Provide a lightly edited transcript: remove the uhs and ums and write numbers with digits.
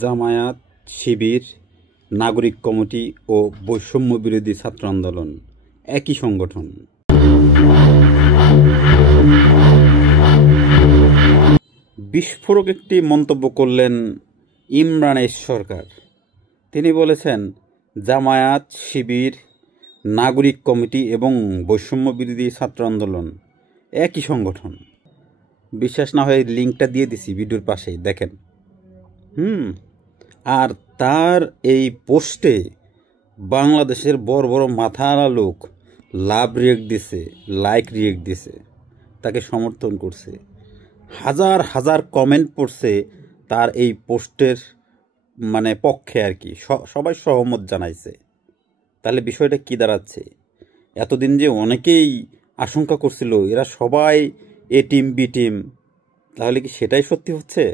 জামায়াত, শিবির, নাগরিক কমিটি ও বৈষম্য বিরোধী ছাত্র আন্দোলন একই সংগঠন। বিস্ফোরক একটি মন্তব্য করলেন ইমরানের সরকার। তিনি বলেছেন, জামায়াত, শিবির, নাগরিক কমিটি এবং বৈষম্য বিরোধী ছাত্র আন্দোলন একই সংগঠন। বিশ্বাস না হয় লিঙ্কটা দিয়ে দিছি ভিডিওর পাশেই, দেখেন। আর তার এই পোস্টে বাংলাদেশের বড় বড় মাথাওয়ালা লোক লাভ রিয়েক্ট দিছে, লাইক রিয়েক্ট দিছে, তাকে সমর্থন করছে, হাজার হাজার কমেন্ট পড়ছে তার এই পোস্টের পক্ষে আর কি, সবাই সহমত জানাইছে। তাহলে বিষয়টা কি দাঁড়াচ্ছে? এতদিন যে অনেকেই আশঙ্কা করছিল এরা সবাই এ টিম বি টিম, তাহলে কি সেটাই সত্যি হচ্ছে?